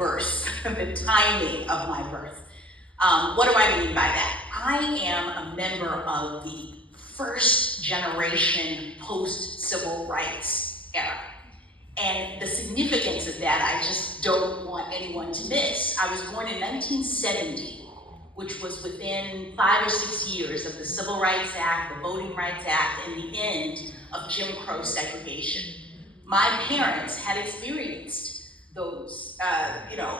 birth, the timing of my birth. What do I mean by that? I am a member of the first generation post-civil rights era. And the significance of that, I just don't want anyone to miss. I was born in 1970, which was within 5 or 6 years of the Civil Rights Act, the Voting Rights Act, and the end of Jim Crow segregation. My parents had experienced those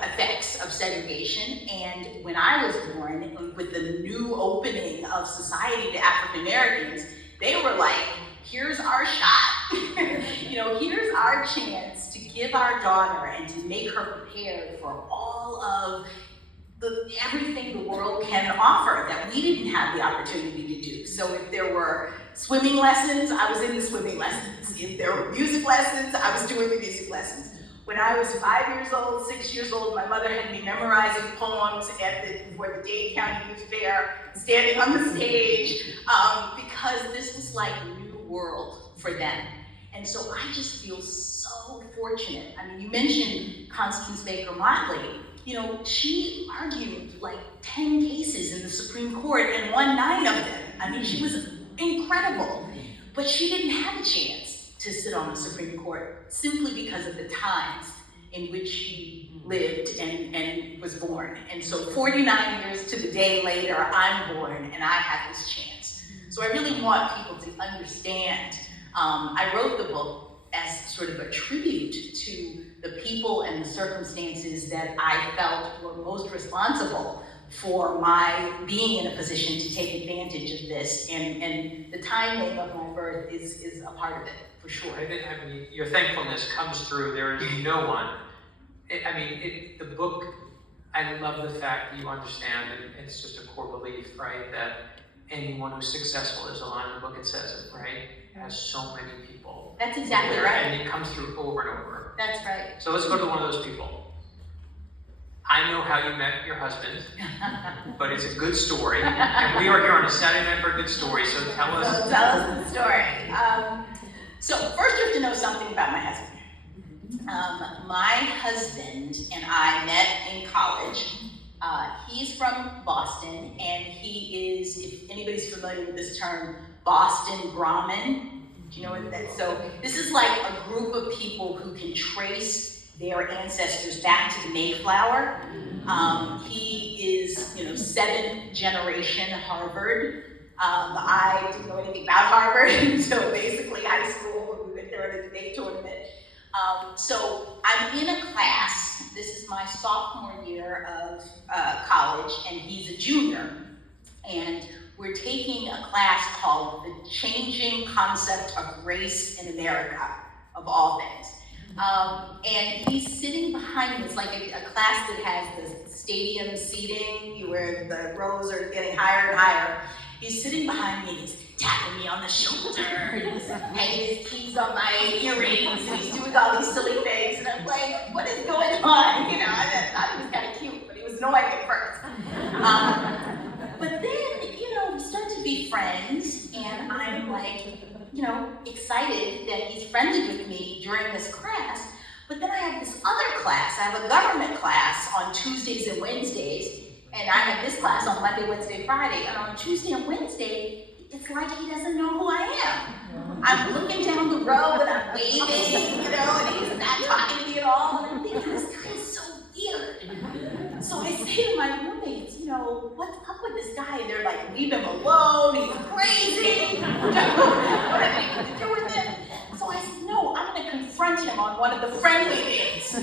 effects of segregation, and when I was born, with the new opening of society to African Americans, they were like, here's our shot. Here's our chance to give our daughter and to make her prepared for all of everything the world can offer that we didn't have the opportunity to do. So if there were swimming lessons, I was in the swimming lessons. If there were music lessons, I was doing the music lessons. When I was 5 years old, 6 years old, my mother had me memorizing poems for the Dade County Youth Fair, standing on the stage, because this was like a new world for them. And so I just feel so fortunate. I mean, you mentioned Constance Baker Motley. She argued like 10 cases in the Supreme Court and won 9 of them. I mean, she was incredible. But she didn't have a chance to sit on the Supreme Court simply because of the times in which she lived and was born. And so 49 years to the day later, I'm born and I have this chance. So I really want people to understand. I wrote the book as sort of a tribute to the people and the circumstances that I felt were most responsible for my being in a position to take advantage of this. And the timing of my birth is a part of it, for sure. I mean, your thankfulness comes through. There is no one. The book, I love the fact that you understand, and it's just a core belief, right, that anyone who's successful, there's a line in the book, it says it, right, has so many people. That's exactly right. And it comes through over and over. That's right. So let's go to one of those people. I know how you met your husband, but it's a good story. And we are here on a Saturday night for a good story, so tell us. So tell us the story. So first you have to know something about my husband. My husband and I met in college. He's from Boston, and he is, if anybody's familiar with this term, Boston Brahmin. Do you know what that is? So this is like a group of people who can trace their ancestors back to the Mayflower. He is, 7th generation Harvard. I didn't know anything about Harvard, so basically high school, we went there at a debate tournament. So I'm in a class, this is my sophomore year of college, and he's a junior. And we're taking a class called The Changing Concept of Race in America, of all things. And he's sitting behind me. It's like a class that has the stadium seating where the rows are getting higher and higher. He's sitting behind me and he's tapping me on the shoulder, and he's hanging his keys on my earrings, and he's doing all these silly things, and I'm like, what is going on? I thought he was kind of cute, but he was annoying at first. But then, we start to be friends, and I'm like, excited that he's friendly with me during this class. But then I have this other class. I have a government class on Tuesdays and Wednesdays, and I have this class on Monday, Wednesday, Friday. And on Tuesday and Wednesday, it's like he doesn't know who I am. I'm looking down the road and I'm waving, and he's not talking to me at all. And I'm thinking, this guy is so weird. So I say to my roommates, what's up with this guy? And they're like, leave him alone, he's crazy. What have anything to do with him? So I said, no, I'm going to confront him on one of the friendly days. So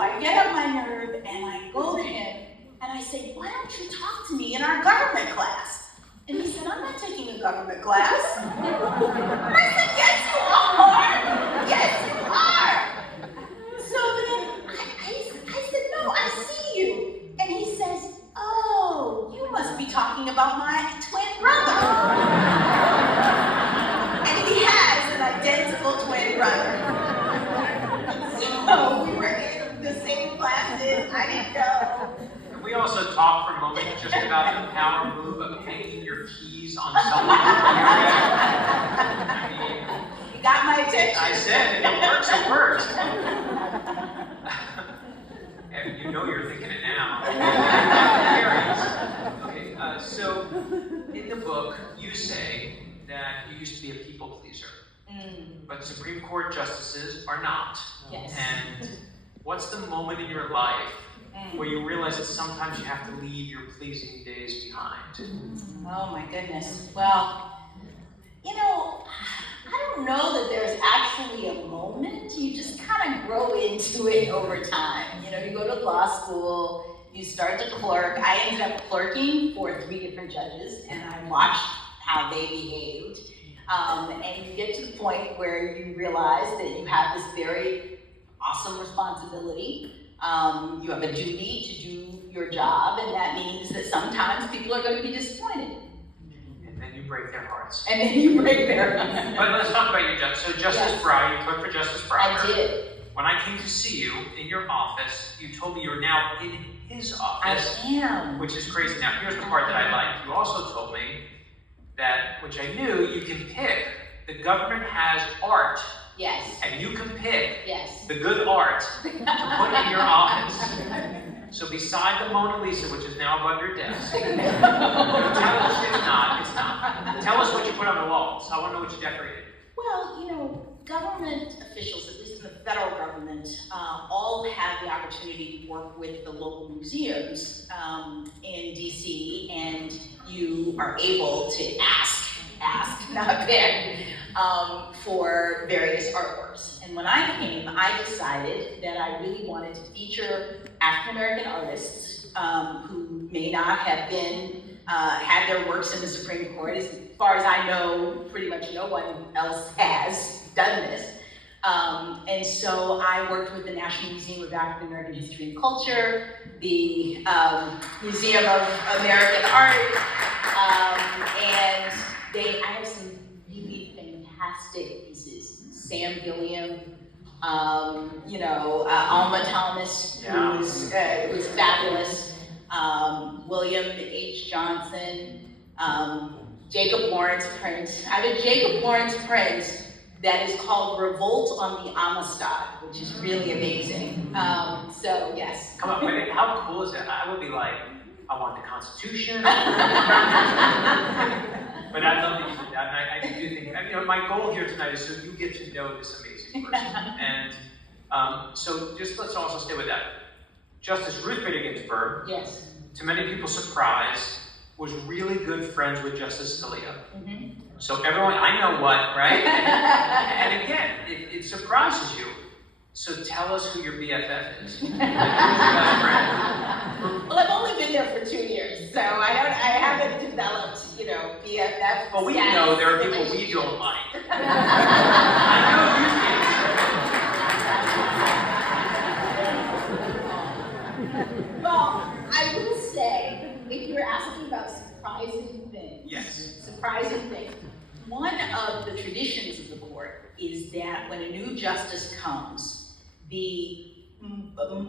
I get up my nerve and I go to him and I say, why don't you talk to me in our government class? And he said, I'm not taking a government class. And I said, yes, you are. Yes, you are. So then I said, no, I see you. And he says, oh, you must be talking about my twin brother. And he has an identical twin brother. So we were in the same classes. I didn't know. We also talked for a moment just about the power move of hanging your keys on someone's ear. You got my attention. I said, it works, it works. Okay, you know you're thinking it now. Okay, so in the book, you say that you used to be a people pleaser, but Supreme Court justices are not. Yes. And what's the moment in your life where you realize that sometimes you have to leave your pleasing days behind? Oh my goodness. Well, I don't know that there's actually a moment. You just kind of grow into it over time. You go to law school, you start to clerk. I ended up clerking for 3 different judges, and I watched how they behaved. And you get to the point where you realize that you have this very awesome responsibility. You have a duty to do your job, and that means that sometimes people are going to be disappointed. And then you break their hearts. And then you break their hearts. But let's talk about your judge. So Justice Breyer, you clerked for Justice Breyer. I did. When I came to see you in your office, you told me you're now in his office. I am. Which is crazy. Now, here's the part that I like. You also told me that, which I knew, you can pick. The government has art. Yes. And you can pick Yes. the good art to put in your office. So beside the Mona Lisa, which is now above your desk, tell us it's not. Tell us what you put on the walls. I want to know what you decorated. Well, government officials, at least in the federal government, all have the opportunity to work with the local museums in DC, and you are able to ask, not beg, for various artworks. And when I came, I decided that I really wanted to feature African American artists who may not have been had their works in the Supreme Court. As far as I know, pretty much no one else has done this. And so I worked with the National Museum of African American History and Culture, the Museum of American Art, and I have some really fantastic pieces. Sam Gilliam, Alma Thomas, who was fabulous, William H. Johnson, Jacob Lawrence print. I have a Jacob Lawrence print that is called Revolt on the Amistad, which is really amazing. So, yes. Come on, wait, how cool is that? I would be like, I want the Constitution. But I love that you did that, and I do think, my goal here tonight is so you get to know this amazing person. And so just let's also stay with that. Justice Ruth Bader Ginsburg, yes, to many people's surprise, was really good friends with Justice Scalia. Mm-hmm. So everyone, I know what, right? And again, it surprises you. So tell us who your BFF is. Who's your best friend? Well, I've only been there for 2 years, so I haven't developed, BFF. Well, we know there are people we don't like. I know you can. Well, I will say, if you're asking about surprising things, one of the traditions of the court is that when a new justice comes, the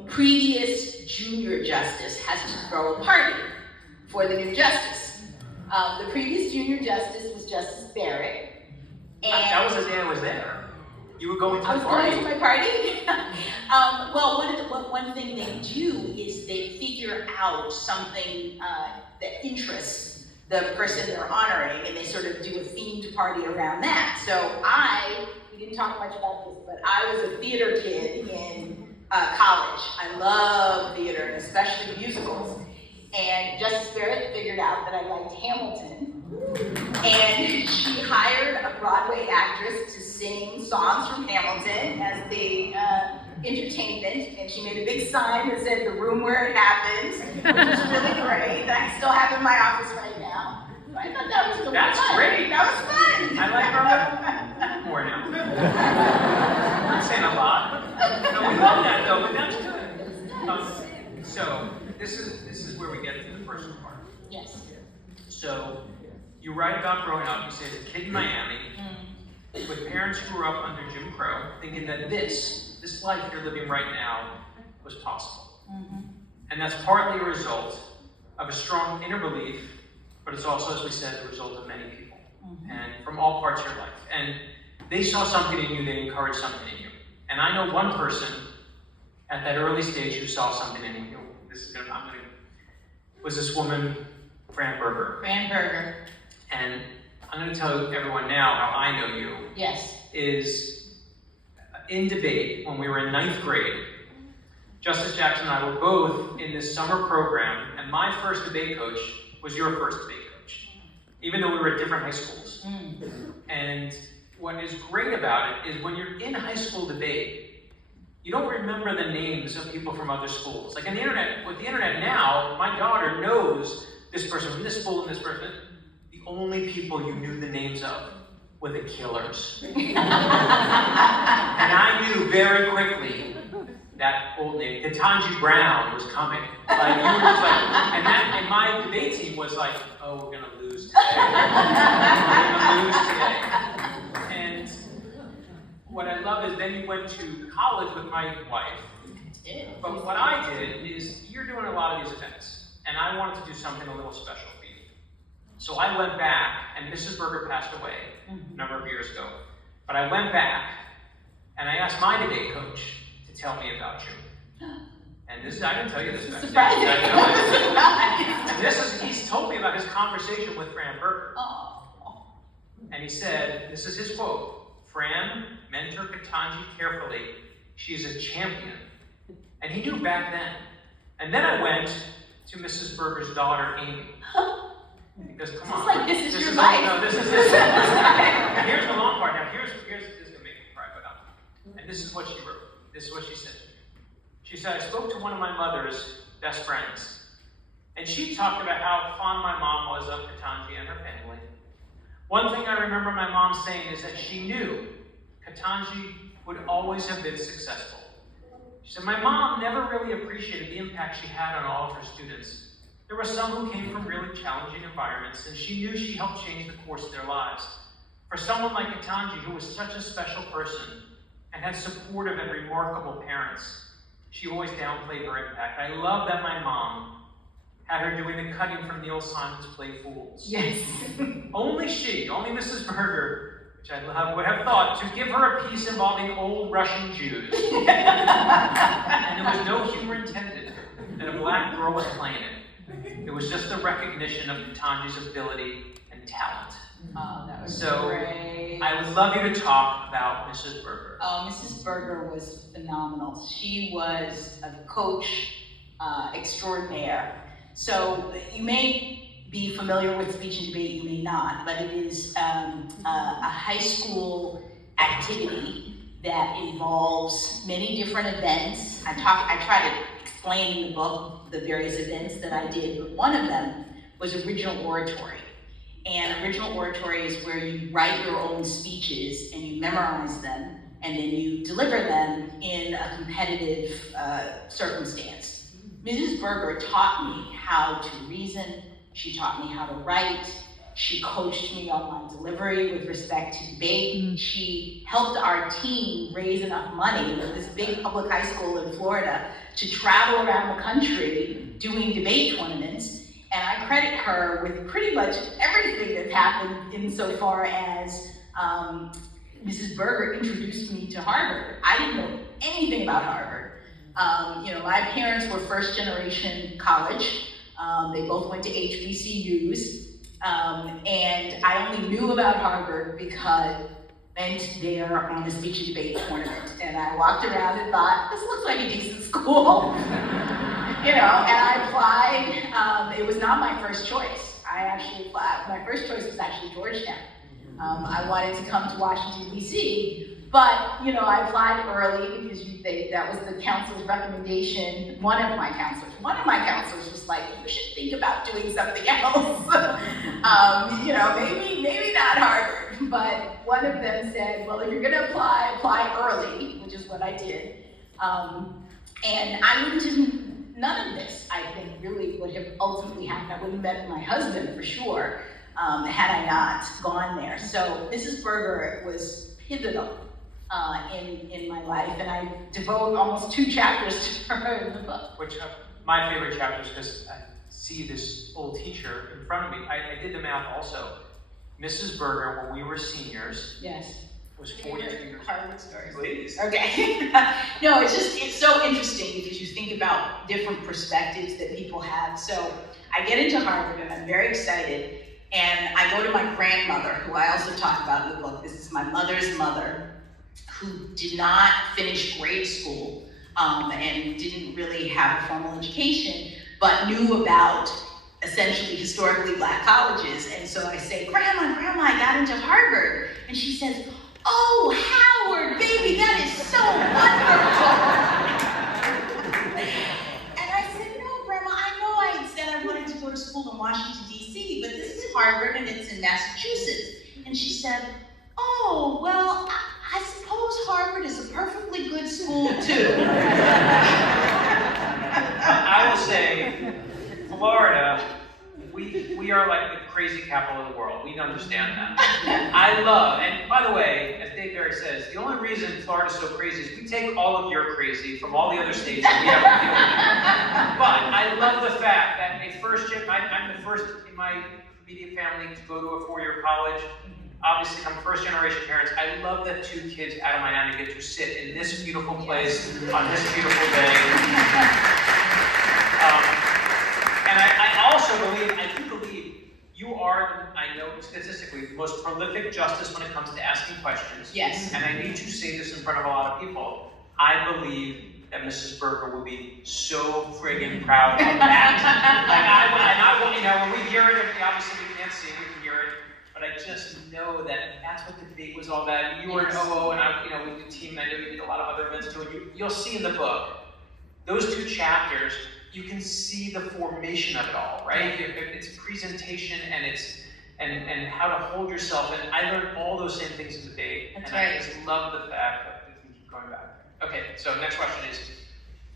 previous junior justice has to throw a party for the new justice. The previous junior justice was Justice Barrett. And that was the day I was there. You were going to the party. I was going to my party. Well, one thing they do is they figure out something that interests the person they're honoring, and they sort of do a themed party around that. So we didn't talk much about this, but I was a theater kid in college. I love theater, and especially musicals. And Justice Barrett figured out that I liked Hamilton, and she hired a Broadway actress to sing songs from Hamilton as the entertainment, and she made a big sign that said "The Room Where It Happens," which was really great. That I still have in my office right now. So I thought that was really fun. That's great. That was fun. I like her more now. I'm saying a lot. No, we love that though, but that's good. So this is where we get to the personal part. Yes. So you write about growing up. You say as a kid in Miami, with parents who grew up under Jim Crow, thinking that this life you're living right now was possible. Mm-hmm. And that's partly a result of a strong inner belief, but it's also, as we said, the result of many people, and from all parts of your life. And they saw something in you, they encouraged something in you. And I know one person at that early stage who saw something in you. Was this woman, Fran Berger. Fran Berger. And I'm going to tell everyone now how I know you. Yes. Is in debate when we were in 9th grade. Justice Jackson and I were both in this summer program, and my first debate coach was your first debate coach, even though we were at different high schools. And what is great about it is when you're in high school debate, you don't remember the names of people from other schools. Like on the internet, with the internet now, my daughter knows this person from this school and this person. The only people you knew the names of were the killers. And I knew very quickly that old name, Ketanji Brown, was coming. Like, you were just like, and my debate team was like, oh, we're gonna lose today. We're gonna lose today. And what I love is then you went to college with my wife. But what I did is, you're doing a lot of these events, and I wanted to do something a little special for you. So I went back, and Mrs. Berger passed away a number of years ago. But I went back, and I asked my debate coach to tell me about you. And this, I didn't tell you this back then. And this is, he's told me about his conversation with Fran Berger. And he said, this is his quote, Fran, mentor Ketanji carefully. She is a champion. And he knew back then. And then I went to Mrs. Berger's daughter, Amy. Because come on. It's like, this is your life. No, this is this. And here's the long part. Now, here's this is gonna make me cry, but and this is what she wrote. This is what she said to me. She said, I spoke to one of my mother's best friends, and she talked about how fond my mom was of Ketanji and her family. One thing I remember my mom saying is that she knew Ketanji would always have been successful. She said, my mom never really appreciated the impact she had on all of her students. There were some who came from really challenging environments, and she knew she helped change the course of their lives. For someone like Ketanji, who was such a special person and had supportive and remarkable parents, she always downplayed her impact. I love that my mom had her doing the cutting from Neil Simon's play Fools. Yes. Only Mrs. Berger, which I would have thought, to give her a piece involving old Russian Jews. And there was no humor intended, and a black girl was playing it. It was just a recognition of Ketanji's ability and talent. Oh, that was so great. I would love you to talk about Mrs. Berger. Oh, Mrs. Berger was phenomenal. She was a coach extraordinaire. So you may be familiar with speech and debate, you may not, but it is a high school activity that involves many different events. I try to explain in the book the various events that I did, but one of them was original oratory. And original oratory is where you write your own speeches and you memorize them, and then you deliver them in a competitive circumstance. Mrs. Berger taught me how to reason, she taught me how to write, she coached me on my delivery with respect to debate. She helped our team raise enough money at this big public high school in Florida to travel around the country doing debate tournaments. And I credit her with pretty much everything that's happened insofar as Mrs. Berger introduced me to Harvard. I didn't know anything about Harvard. My parents were first generation college. They both went to HBCUs. And I only knew about Harvard because I went there on a speech and debate tournament. And I walked around and thought, this looks like a decent school. And I applied. It was not my first choice. I actually applied. My first choice was actually Georgetown. I wanted to come to Washington, D.C., but, I applied early because that was the counselor's recommendation. One of my counselors was like, you should think about doing something else. Maybe not Harvard. But one of them said, well, if you're gonna apply early, which is what I did. And I wouldn't have, none of this, I think, really would have ultimately happened. I wouldn't have met my husband for sure, had I not gone there. So Mrs. Berger was pivotal in my life, and I devote almost 2 chapters to her in the book. Which my favorite chapters, because I see this old teacher in front of me. I did the math also. Mrs. Berger, when we were seniors, yes, Was 43 years. Harvard stories. Please. Okay. No, it's so interesting because you think about different perspectives that people have. So I get into Harvard and I'm very excited. And I go to my grandmother, who I also talk about in the book. This is my mother's mother, who did not finish grade school and didn't really have a formal education, but knew about essentially historically black colleges. And so I say, Grandma, I got into Harvard. And she says, oh, Howard, baby, that is so wonderful. And I said, no, Grandma, I know I said I wanted to go to school in Washington, D.C., but this is Harvard and it's in Massachusetts. And she said, oh, well, I suppose Harvard is a perfectly good school, too. I will say, Florida, we are like the crazy capital of the world. We understand that. I love, and by the way, as Dave Barry says, the only reason Florida's so crazy is we take all of your crazy from all the other states and we have to deal with it. But I love the fact that I'm the first in my immediate family to go to a four-year college. Obviously, I'm first-generation parents. I love that 2 kids out of Miami get to sit in this beautiful place on this beautiful day. And I do believe you are, I know statistically, the most prolific justice when it comes to asking questions. Yes. And I need to say this in front of a lot of people. I believe that Mrs. Berger will be so friggin' proud of that. When we hear it, obviously we can't see it, we can hear it, but I just know that that's what the debate was all about. You were an OO, and I, with the team, and I know you did a lot of other events too, and you'll see in the book, those 2 chapters, you can see the formation of it all, right? It's presentation and and how to hold yourself. And I learned all those same things in debate. That's and right. I just love the fact that we keep going back. Okay, so next question is,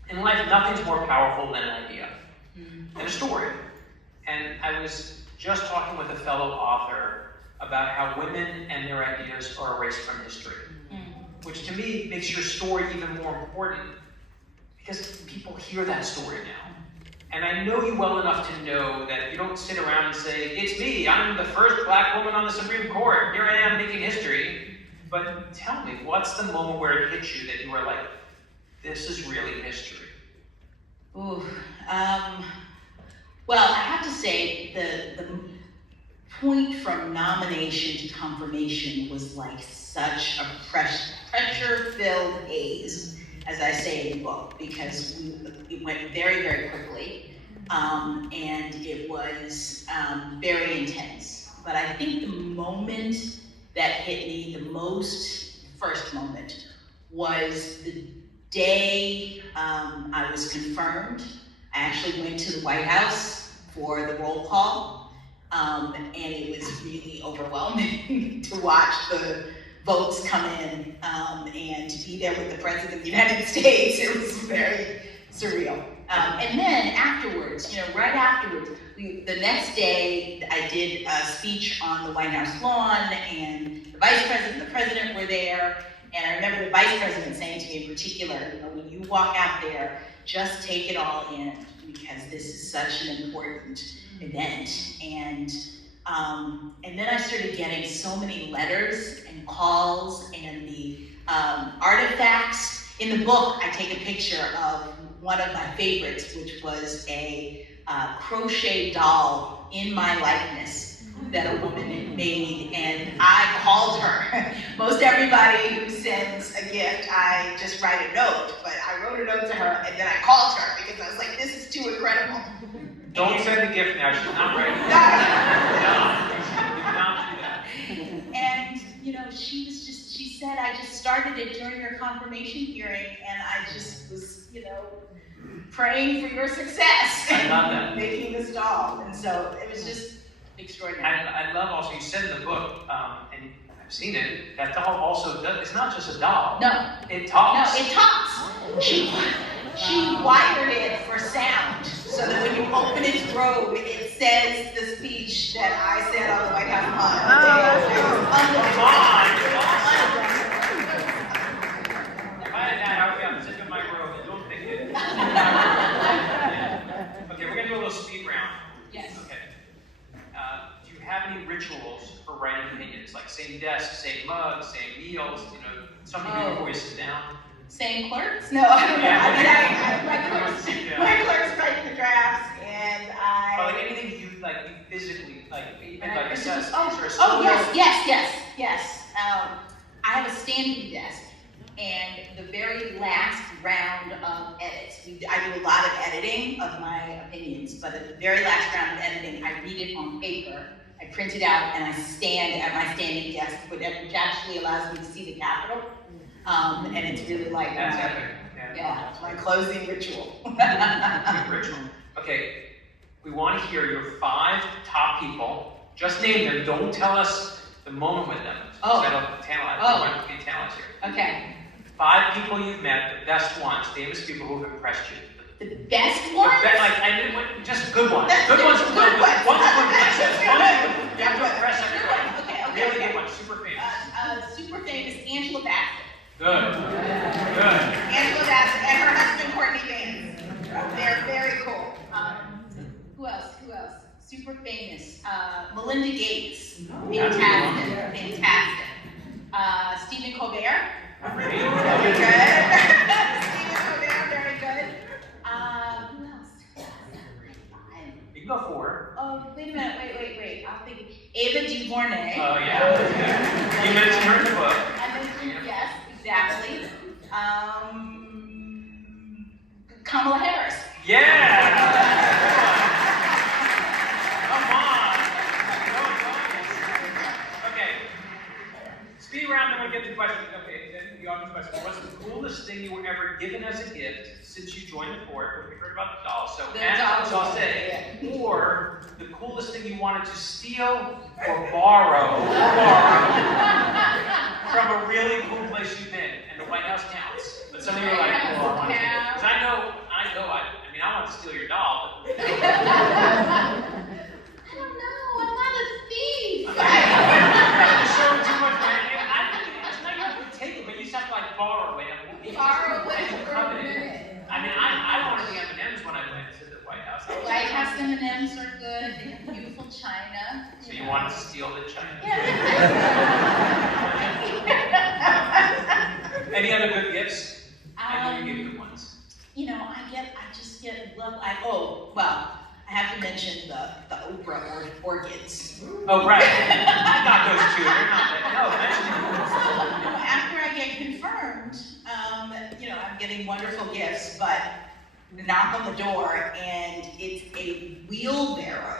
in life, nothing's more powerful than an idea and a story. And I was just talking with a fellow author about how women and their ideas are erased from history, which to me makes your story even more important. Because people hear that story now. And I know you well enough to know that you don't sit around and say, it's me, I'm the first black woman on the Supreme Court, here I am making history. But tell me, what's the moment where it hit you that you were like, this is really history? Ooh, well, I have to say the point from nomination to confirmation was like such a pressure-filled haze, as I say in the book, because it went very, very quickly, and it was very intense. But I think the moment that hit me the most, first moment, was the day I was confirmed. I actually went to the White House for the roll call, and it was really overwhelming to watch the votes come in, and to be there with the President of the United States. It was very surreal. And then afterwards, right afterwards, the next day I did a speech on the White House lawn, and the Vice President and the President were there. And I remember the Vice President saying to me in particular, when you walk out there, just take it all in, because this is such an important event. And then I started getting so many letters and calls and the artifacts. In the book, I take a picture of one of my favorites, which was a crochet doll in my likeness that a woman had made, and I called her. Most everybody who sends a gift, I just write a note, but I wrote a note to her and then I called her because I was like, this is too incredible. Don't send a gift now, she's not ready. No, you cannot do that. And, she said, I just started it during your confirmation hearing, and I just was, praying for your success. I love that. Making this doll. And so it was just extraordinary. And I love also, you said in the book, and I've seen it, that doll also does, it's not just a doll. No. It talks. No, it talks. She wired it for sound, so that when you open its robe, it says the speech that I said on the White House lawn. If I had that, I would be zipping my robe and don't think it. Okay, we're gonna do a little speed round. Yes. Okay. Do you have any rituals for writing opinions? opinions, like same desk, same mug, same meals, you know, something you do before you sit down? Same clerks? No, I don't know. Yeah. I mean, Yeah. my clerks write the drafts, and But like anything you physically, like even like assess. Oh, yes. I have a standing desk, and the very last round of edits, I do a lot of editing of my opinions, but at the very last round of editing, I read it on paper, I print it out, and I stand at my standing desk, which actually allows me to see the Capitol. And it's really like That's epic. my closing ritual. Good ritual. Okay, we want to hear your 5 top people. Just name them. Don't tell us the moment with them. Oh. That'll tantalize. Oh. We want to be tantalized here. Okay. 5 people you've met, the best ones, famous people who have impressed you. The best one? Just good ones. Good ones. One's good ones. You have to impress everybody. Okay. Really good ones. Super famous. Super famous Angela Bassett. Good. Angela Bassett and her husband Courtney Vance. They're very cool. Who else? Super famous. Melinda Gates. Fantastic. Stephen Colbert. Very good. Stephen Colbert, very good. Who else? You can go 4. Oh, wait a minute. Wait. I'll think. Ava DuVernay. Oh, yeah. You mentioned her in the book. Yes, exactly. Kamala Harris. Yeah! Come on! Okay. Speed round, then we'll get to questions. Okay, then the audience question. What's the coolest thing you were ever given as a gift since you joined the fort? We heard about the dolls. So I'll say, or the coolest thing you wanted to steal or borrow from a really cool place you've been, and the White House counts. But some of you are like, oh, I want to, because I want to steal your doll. But I don't know. I'm not a thief. I'm showing too much money. It's not you have to take it, but you just have to borrow it. Borrow it And you for covet a it. minute. I wanted the M&Ms when I went to the White House. White House M&Ms are good. They have beautiful china. So you wanted to steal the china. Yeah. Any other good gifts? I know you give good ones. I just get love. I have to mention the Oprah orchids. Oh, right. I got those 2. They're not that. No, mention them. After I get confirmed, I'm getting wonderful gifts, but knock on the door and it's a wheelbarrow,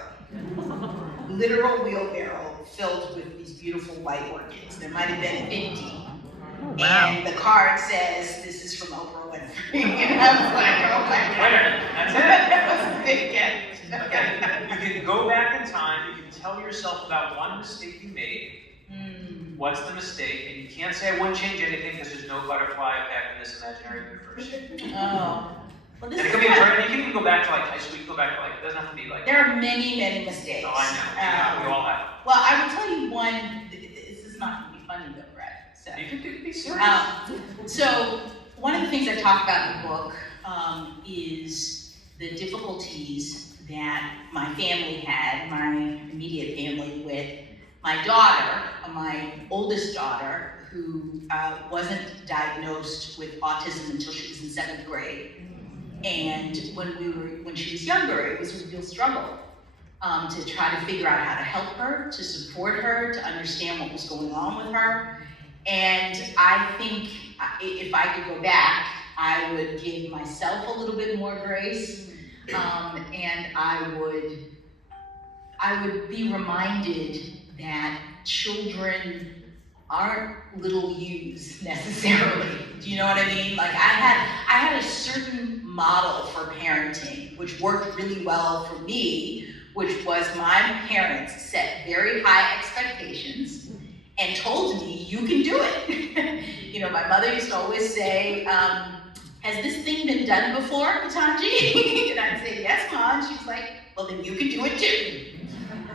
literal wheelbarrow filled with these beautiful white orchids. There might have been 50. Wow. And the card says, "This is from Oprah Winfrey." And I was like, oh my God. That's it. That was a big gift. Okay. You can go back in time. You can tell yourself about one mistake you made. What's the mistake? And you can't say I wouldn't change anything because there's no butterfly effect in this imaginary universe. Oh. Well, And it could be a journey. You can even go back to high school. You can go back to it doesn't have to be there are many, many mistakes. Oh, I know. We all have. Well, I will tell you one. This is not going to be funny though, Brett. So. You can be serious. So one of the things I talk about in the book is the difficulties that my family had, my immediate family, with my daughter, my oldest daughter, who wasn't diagnosed with autism until she was in 7th grade. And when she was younger, it was a real struggle to try to figure out how to help her, to support her, to understand what was going on with her. And I think if I could go back, I would give myself a little bit more grace, and I would be reminded that children aren't little yous necessarily. Do you know what I mean? Like I had a certain model for parenting, which worked really well for me, which was my parents set very high expectations and told me, you can do it. My mother used to always say, has this thing been done before, Ketanji? And I'd say, yes, Mom. She's like, well, then you can do it too.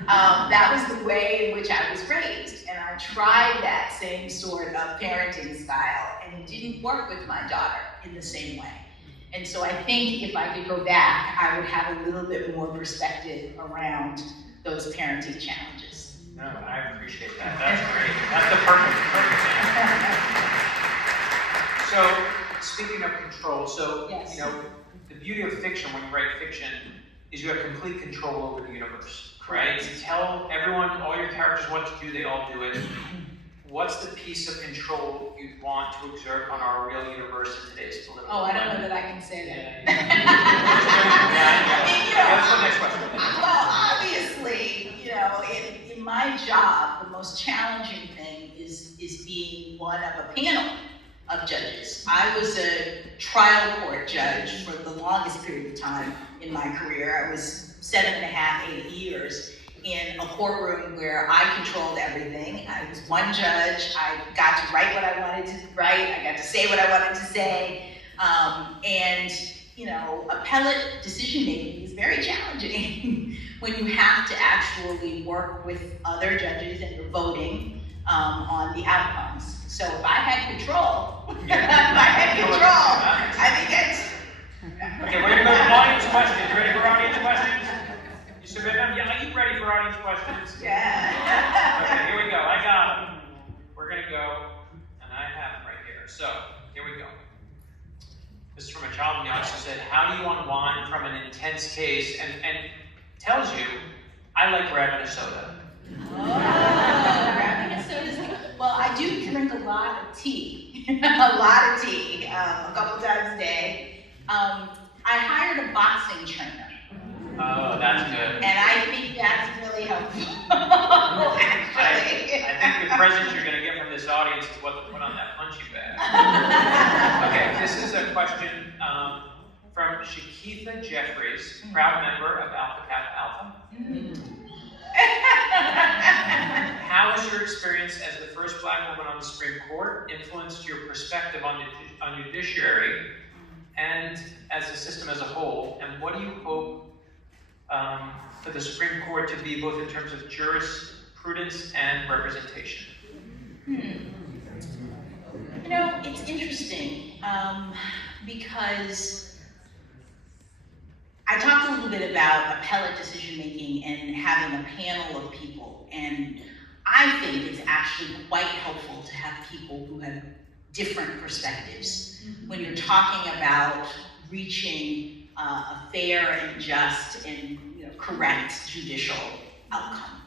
That was the way in which I was raised. And I tried that same sort of parenting style, and it didn't work with my daughter in the same way. And so I think if I could go back, I would have a little bit more perspective around those parenting challenges. No, I appreciate that. That's great. That's the perfect answer. So, speaking of control, so, Yes. the beauty of fiction when you write fiction is you have complete control over the universe, right? You tell everyone, all your characters what to do, they all do it. What's the piece of control you want to exert on our real universe in today's political Oh, I don't climate? know that I can say that. That's the next question. Well, obviously, in my job, the most challenging thing is being one of a panel of judges. I was a trial court judge for the longest period of time in my career. I was 7.5, 8 years in a courtroom where I controlled everything. I was one judge. I got to write what I wanted to write. I got to say what I wanted to say. Appellate decision making is very challenging when you have to actually work with other judges and you're voting on the outcomes. So if I had control, I think it's... Okay, we're gonna go to audience questions. You ready for audience questions? You submit them? Yeah, are you ready for audience questions? Yeah. Okay, here we go. I got them. We're gonna go, and I have them right here. So, here we go. This is from a child in the audience who said, how do you unwind from an intense case? And tells you, I like grabbing a soda. Oh, grabbing a soda is good. Well, I do drink a lot of tea. A couple times a day. I hired a boxing trainer. Oh, that's good. And I think that's really helpful, actually. I think the present you're going to get from this audience is what to put on that punching bag. Okay, this is a question from Shakitha Jeffries, proud member of Alpha Kappa Alpha. How has your experience as the first Black woman on the Supreme Court influenced your perspective on judiciary and as a system as a whole? And what do you hope for the Supreme Court to be, both in terms of jurisprudence and representation? It's interesting because I talked a little bit about appellate decision making and having a panel of people, and I think it's actually quite helpful to have people who have different perspectives when you're talking about reaching a fair and just and correct judicial outcome.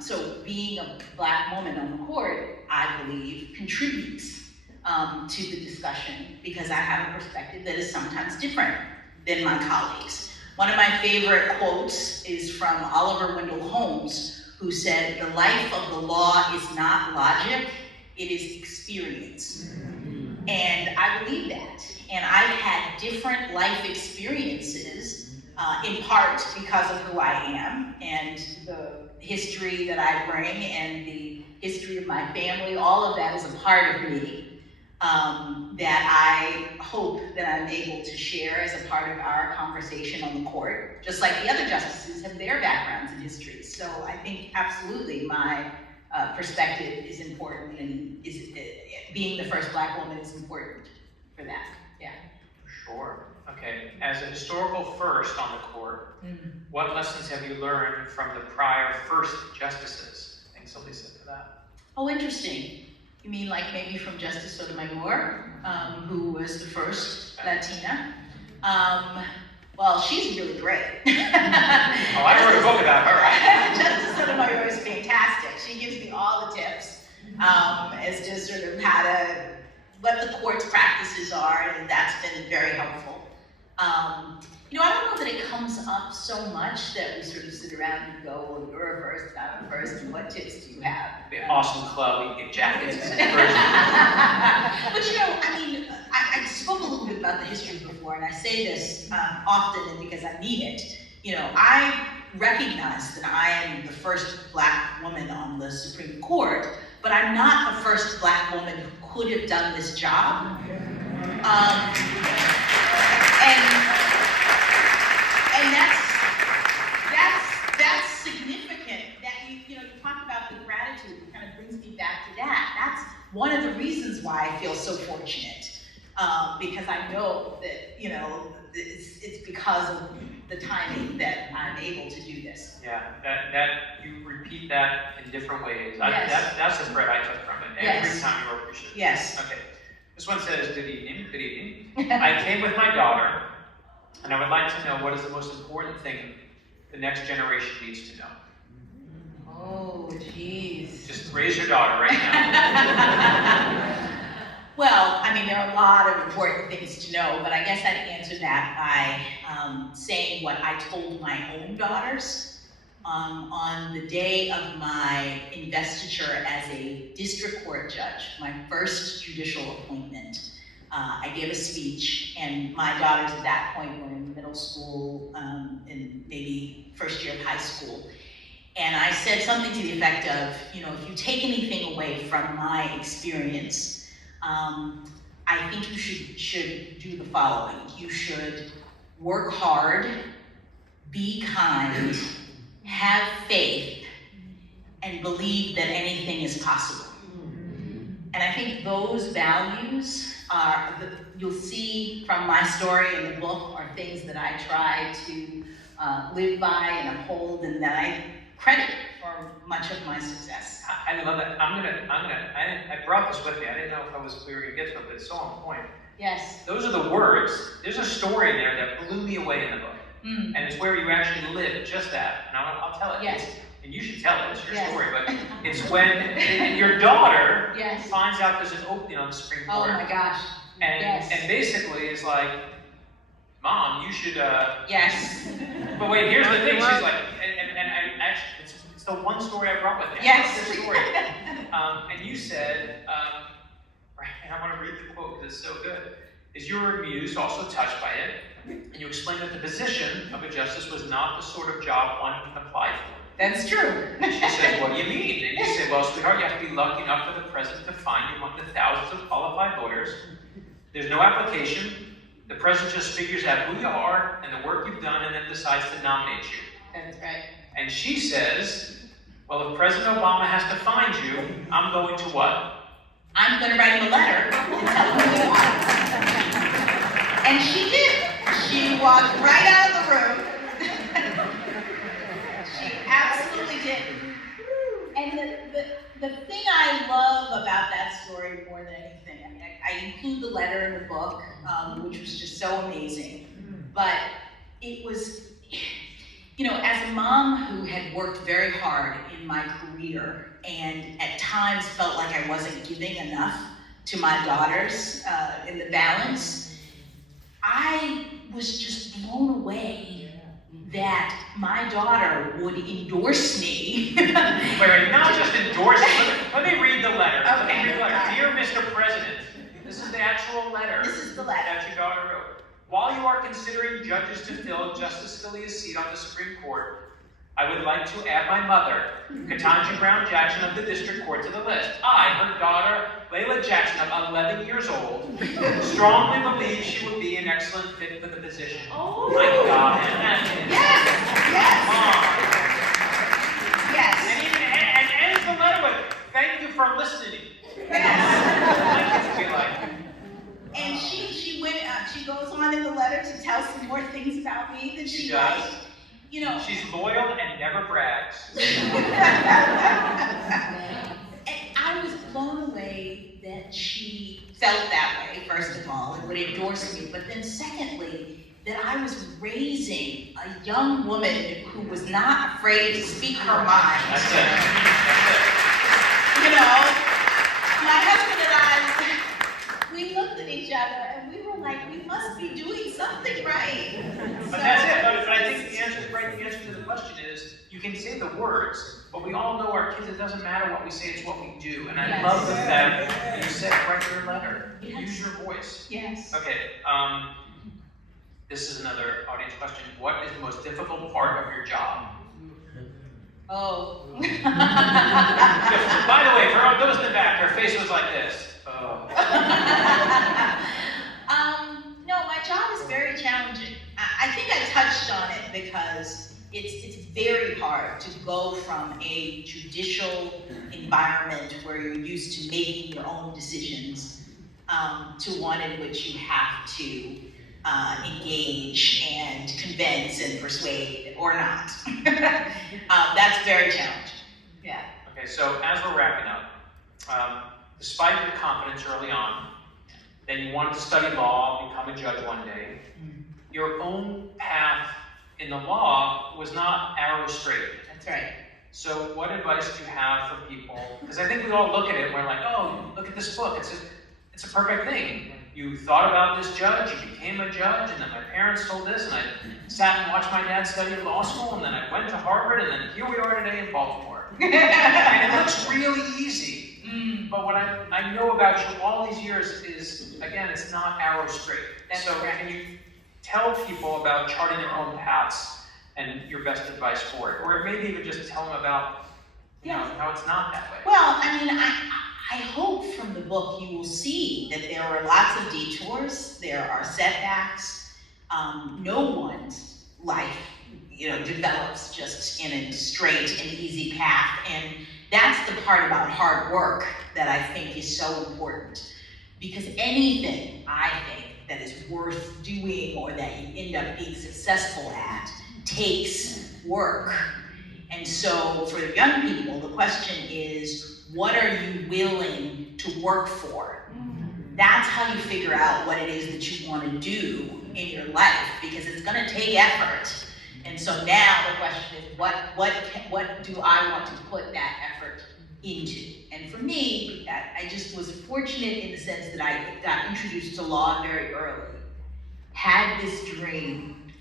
So being a Black woman on the court, I believe, contributes to the discussion because I have a perspective that is sometimes different than my colleagues. One of my favorite quotes is from Oliver Wendell Holmes, who said, "The life of the law is not logic, it is experience." And I believe that. And I've had different life experiences, in part because of who I am and the history that I bring and the history of my family. All of that is a part of me that I hope that I'm able to share as a part of our conversation on the court, just like the other justices have their backgrounds and histories. So I think absolutely my perspective is important, and being the first Black woman is important for that. Yeah. Sure. Okay. As a historical first on the court, what lessons have you learned from the prior first justices? Thanks, Elisa, for that. Oh, interesting. You mean like maybe from Justice Sotomayor, who was the first Latina? Well, she's really great. I wrote a book about her. Justice Sotomayor is fantastic. She gives me all the tips as to sort of what the court's practices are, and that's been very helpful. I don't know that it comes up so much that we sort of sit around and go, well, you're a first, I'm a first, and what tips do you have? The awesome club, we get jackets. But I spoke a little bit about the history before, and I say this often because I mean it. I recognize that I am the first Black woman on the Supreme Court, but I'm not the first Black woman who could have done this job. And that's significant. That you talk about the gratitude. It kind of brings me back to that. That's one of the reasons why I feel so fortunate, because I know know that, it's because of the timing that I'm able to do this. Yeah, that you repeat that in different ways. Yes. That's the thread I took from it. Every Yes. time you're appreciative. Yes. Okay. This one says, good evening. I came with my daughter, and I would like to know what is the most important thing the next generation needs to know. Oh, jeez. Just raise your daughter right now. Well, there are a lot of important things to know, but I guess I'd answer that by saying what I told my own daughters on the day of my investiture as a district court judge, my first judicial appointment. I gave a speech, and my daughters at that point were in middle school and maybe first year of high school. And I said something to the effect of, if you take anything away from my experience, I think you should do the following. You should work hard, be kind, have faith, and believe that anything is possible. And I think those values you'll see from my story in the book, are things that I try to live by and uphold, and that I credit for much of my success. I love that. I brought this with me. I didn't know if I was clear to get to it, but it's so on point. Yes. Those are the words. There's a story in there that blew me away in the book. And it's where you actually live just that. And I'll tell it. Yes. And you should tell it. It's your Yes. story. But it's when your daughter Yes. finds out there's an opening on the Supreme Court. Oh my gosh. And basically is like, Mom, you should. Yes. But wait, here's the thing. She's like, and I actually, it's the one story I brought with me. Yes. I love this story. And you said, right, and I want to read the quote because it's so good. Is you were amused, also touched by it, and you explained that the position of a justice was not the sort of job one can apply for. That's true. And she said, what do you mean? And you said, well, sweetheart, you have to be lucky enough for the president to find you among the thousands of qualified lawyers. There's no application. The president just figures out who you are and the work you've done and then decides to nominate you. That's right. And she says, well, if President Obama has to find you, I'm going to what? I'm going to write him a letter and tell him who you are. And she did. She walked right out of the room. She absolutely did. And the thing I love about that story more than anything, I include the letter in the book, which was just so amazing. But it was, as a mom who had worked very hard in my career and at times felt like I wasn't giving enough to my daughters in the balance, I was just blown away that my daughter would endorse me. Wait, not just endorse it. Let me read the letter. Let me read the letter. Dear Mr. President, this is the actual letter. This is the letter that your daughter wrote. While you are considering judges to fill Justice Scalia's seat on the Supreme Court, I would like to add my mother, Ketanji Brown Jackson of the District Court, to the list. I, her daughter, Layla Jackson, of 11 years old, strongly believe she would be an excellent fit for the position. Oh my God. Yes! Yes! And ends the letter with, thank you for listening. Yes! And she went. She goes on in the letter to tell some more things about me that she liked. She's loyal and never brags. And I was blown away that she felt that way, first of all, and would endorse me. But then secondly, that I was raising a young woman who was not afraid to speak her mind. That's it. My husband and I, we looked at each other and we were like, we must be doing something right. But that's it. But I think the answer to the question is, you can say the words, but we all know our kids, it doesn't matter what we say, it's what we do. And I love the fact that you said, write your letter. Yes. Use your voice. Yes. Okay, this is another audience question. What is the most difficult part of your job? Oh. By the way, for those in the back, her face was like this. Oh. No, my job is very challenging. I think I touched on it because it's very hard to go from a judicial environment where you're used to making your own decisions to one in which you have to engage and convince and persuade or not. That's very challenging. Yeah. Okay, so as we're wrapping up, despite your confidence early on that you wanted to study law, become a judge one day, your own path in the law was not arrow straight. That's right. So what advice do you have for people? Because I think we all look at it and we're like, oh, look at this book. It's a perfect thing. You thought about this judge, you became a judge, and then my parents told this, and I sat and watched my dad study law school, and then I went to Harvard, and then here we are today in Baltimore. And it looks really easy. But what I know about you all these years is, again, it's not arrow straight. So can you tell people about charting their own paths and your best advice for it? Or maybe even just tell them about how it's not that way. Well, I mean, I hope from the book you will see that there are lots of detours, there are setbacks. No one's life, develops just in a straight and easy path. And that's the part about hard work that I think is so important. Because anything, I think, that is worth doing or that you end up being successful at takes work. And so for the young people, the question is, what are you willing to work for? That's how you figure out what it is that you want to do in your life, because it's going to take effort. And so now the question is, what do I want to put that effort into? And for me, I just was fortunate in the sense that I got introduced to law very early, had this dream,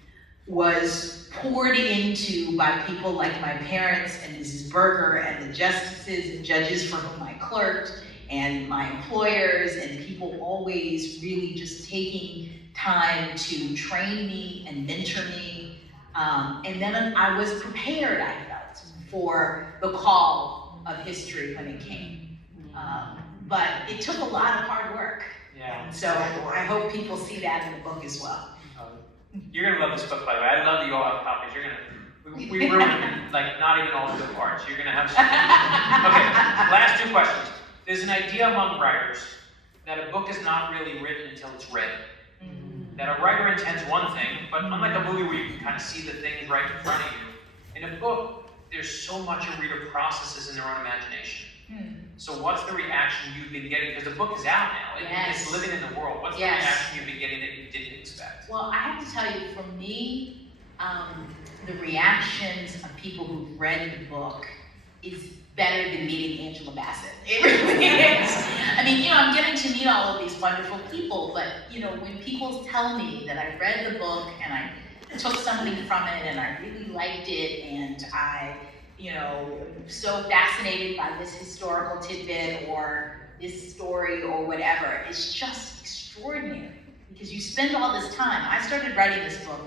was poured into by people like my parents and Mrs. Berger and the justices and judges for whom I clerked and my employers, and people always really just taking time to train me and mentor me. And then I was prepared, I felt, for the call of history when it came. But it took a lot of hard work. Yeah. So I hope people see that in the book as well. You're gonna love this book, by the way. I love that you all have copies. We ruined like not even all the good parts. You're gonna have some. Okay, last two questions. There's an idea among writers that a book is not really written until it's read. That a writer intends one thing, but unlike a movie where you can kind of see the things right in front of you, in a book, there's so much a reader processes in their own imagination. So what's the reaction you've been getting? Because the book is out now. It's living in the world. What's the reaction you've been getting that you didn't expect? Well, I have to tell you, for me, the reactions of people who've read the book is better than meeting Angela Bassett. It really is. I mean, I'm getting to meet all of these wonderful people, but, when people tell me that I read the book and I took something from it and I really liked it and I, so fascinated by this historical tidbit or this story or whatever, it's just extraordinary. Because you spend all this time. I started writing this book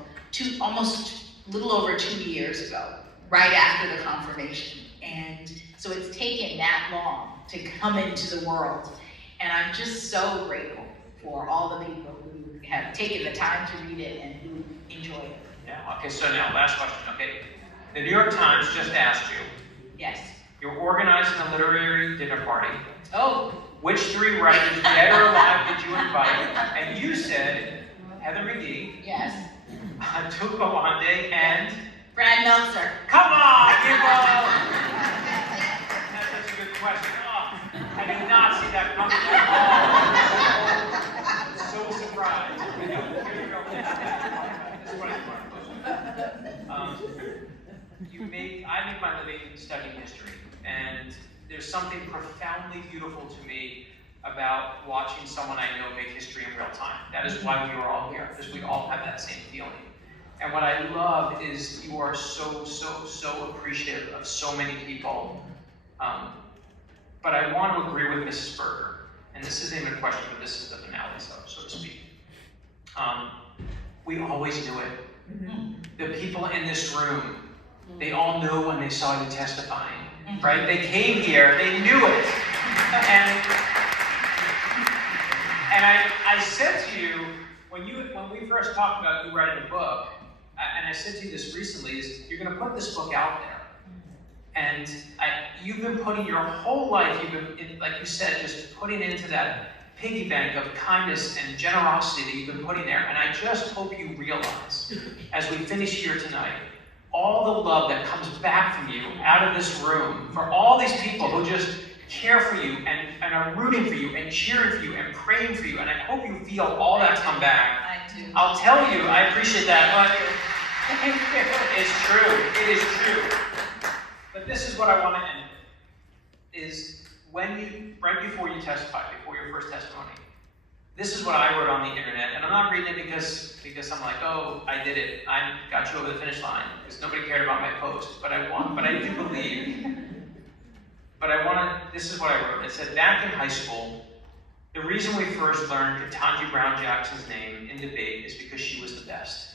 almost a little over 2 years ago, right after the confirmation. And so it's taken that long to come into the world. And I'm just so grateful for all the people who have taken the time to read it and who enjoy it. Yeah, okay, so now last question, okay? The New York Times just asked you. Yes. You're organizing a literary dinner party. Oh. Which 3 writers, dead or alive, did you invite? And you said Heather McGee. Yes. Tuco Wande and Brad Meltzer. Come on, people! That's such a good question. Oh, I did not see that coming at all. So surprised. Here you go. This is what I make my living studying history, and there's something profoundly beautiful to me about watching someone I know make history in real time. That is why we are all here, because we all have that same feeling. And what I love is you are so appreciative of so many people. But I want to agree with Mrs. Berger, and this isn't even a question, but this is the finale, so to speak. We always knew it. The people in this room, they all knew when they saw you testifying, right? They came here, they knew it. And I said to you, when we first talked about you writing a book, and I said to you this recently, is you're going to put this book out there. And you've been putting your whole life, you've been, like you said, just putting into that piggy bank of kindness and generosity that you've been putting there. And I just hope you realize, as we finish here tonight, all the love that comes back from you out of this room for all these people who just care for you and are rooting for you and cheering for you and praying for you. And I hope you feel all that's come back. I do. I'll tell you, I appreciate that, but it's true. It is true. But this is what I want to end with, is when you, right before you testify, before your first testimony, this is what I wrote on the internet, and I'm not reading it because I'm like, oh, I did it, I got you over the finish line, because nobody cared about my post, but I do believe, this is what I wrote. It said, back in high school, the reason we first learned Ketanji Brown Jackson's name in debate is because she was the best.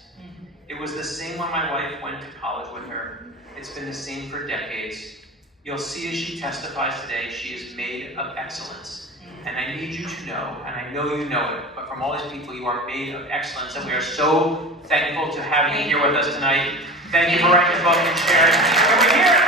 It was the same when my wife went to college with her. It's been the same for decades. You'll see as she testifies today, she is made of excellence. And I need you to know, and I know you know it, but from all these people, you are made of excellence, and we are so thankful to have you here with us tonight. Thank you for writing the book and sharing. Can we hear it?